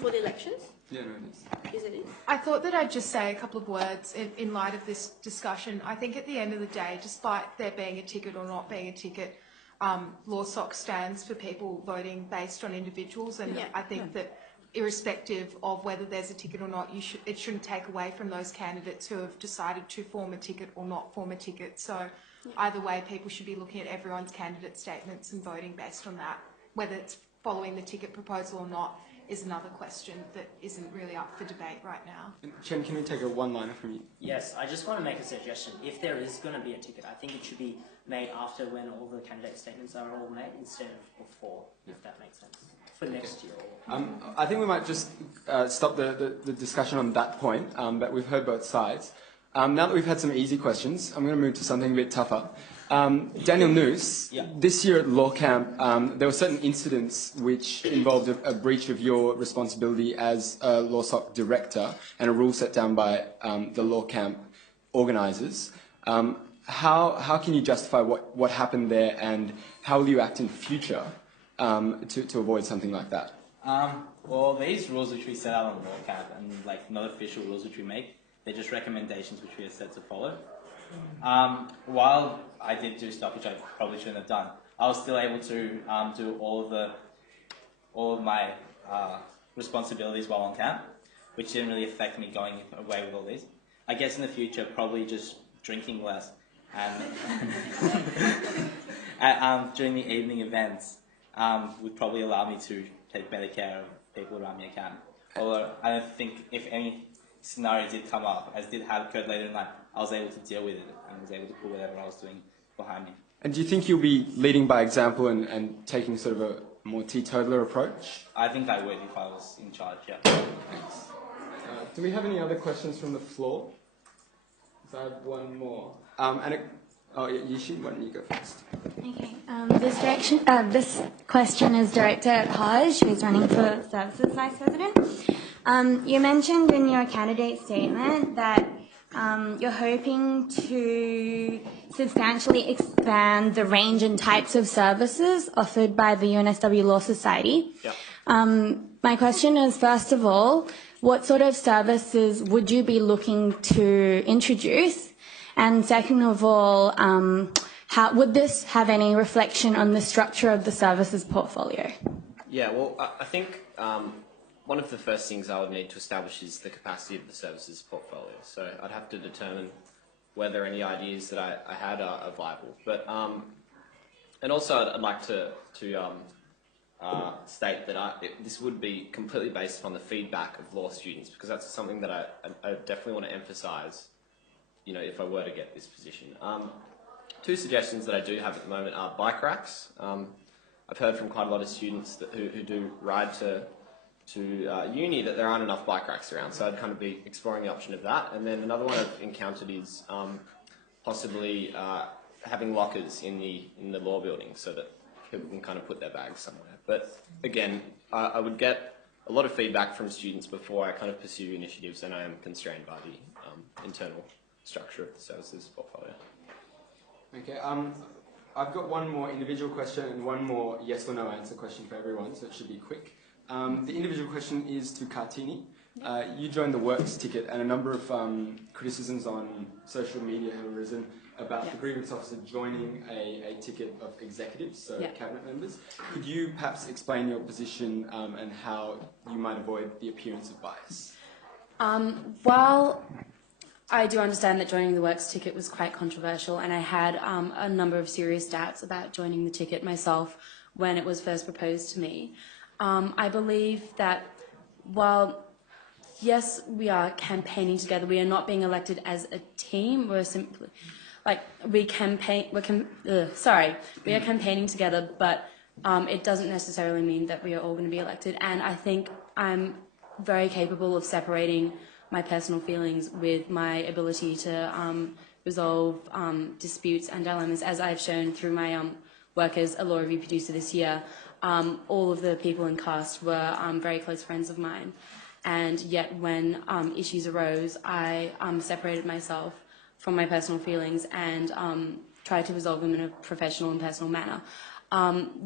for the elections? Yeah, no, it is. Is it? I thought that I'd just say a couple of words in light of this discussion. I think at the end of the day, despite there being a ticket or not being a ticket, LawSoc stands for people voting based on individuals, and I think that irrespective of whether there's a ticket or not, it shouldn't take away from those candidates who have decided to form a ticket or not form a ticket. So either way, people should be looking at everyone's candidate statements and voting based on that. Whether it's following the ticket proposal or not is another question that isn't really up for debate right now. Chen, can we take a one-liner from you? Yes, I just want to make a suggestion. If there is going to be a ticket, I think it should be made after when all the candidate statements are all made instead of before, if that makes sense, for next year. I think we might just stop the discussion on that point, but we've heard both sides. Now that we've had some easy questions, I'm going to move to something a bit tougher. Daniel Noose, this year at Law Camp, there were certain incidents which involved a breach of your responsibility as a LawSoc director and a rule set down by the Law Camp organisers. How can you justify what happened there, and how will you act in future to avoid something like that? Well, these rules which we set out on Law Camp and not official rules which we make, they're just recommendations which we are set to follow. While I did do stuff which I probably shouldn't have done, I was still able to do all of my responsibilities while on camp, which didn't really affect me going away with all these. I guess in the future, probably just drinking less and during the evening events would probably allow me to take better care of people around me at camp. Although I don't think if any scenario did come up, as did have occurred later in life, I was able to deal with it and was able to put whatever I was doing behind me. And do you think you'll be leading by example and taking sort of a more teetotaler approach? I think I would if I was in charge, yeah. Thanks. Do we have any other questions from the floor? So I have one more. Yishi, why don't you go first? Okay. This question is directed at Haj, who's running for Services Vice President. You mentioned in your candidate statement that you're hoping to substantially expand the range and types of services offered by the UNSW Law Society. Yep. My question is, first of all, what sort of services would you be looking to introduce? And second of all, how would this have any reflection on the structure of the services portfolio? Yeah, well, I think one of the first things I would need to establish is the capacity of the services portfolio. So I'd have to determine whether any ideas that I had are viable. But and also I'd like to state that this would be completely based upon the feedback of law students, because that's something that I definitely want to emphasise, if I were to get this position. Two suggestions that I do have at the moment are bike racks. I've heard from quite a lot of students who do ride to uni that there aren't enough bike racks around, so I'd kind of be exploring the option of that. And then another one I've encountered is possibly having lockers in the law building so that people can kind of put their bags somewhere. But again, I would get a lot of feedback from students before I kind of pursue initiatives, and I am constrained by the internal structure of the services portfolio. Okay, I've got one more individual question and one more yes or no answer question for everyone, so it should be quick. The individual question is to Kartini. You joined the Works ticket, and a number of criticisms on social media have arisen about the grievance officer joining a ticket of executives, so cabinet members. Could you perhaps explain your position and how you might avoid the appearance of bias? Well, I do understand that joining the Works ticket was quite controversial, and I had a number of serious doubts about joining the ticket myself when it was first proposed to me. I believe that while, yes, we are campaigning together, we are not being elected as a team. We're simply, we are campaigning together, but it doesn't necessarily mean that we are all going to be elected. And I think I'm very capable of separating my personal feelings with my ability to resolve disputes and dilemmas, as I've shown through my work as a law review producer this year. All of the people in cast were very close friends of mine, and yet when issues arose, I separated myself from my personal feelings and tried to resolve them in a professional and personal manner.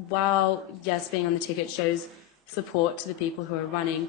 While, yes, being on the ticket shows support to the people who are running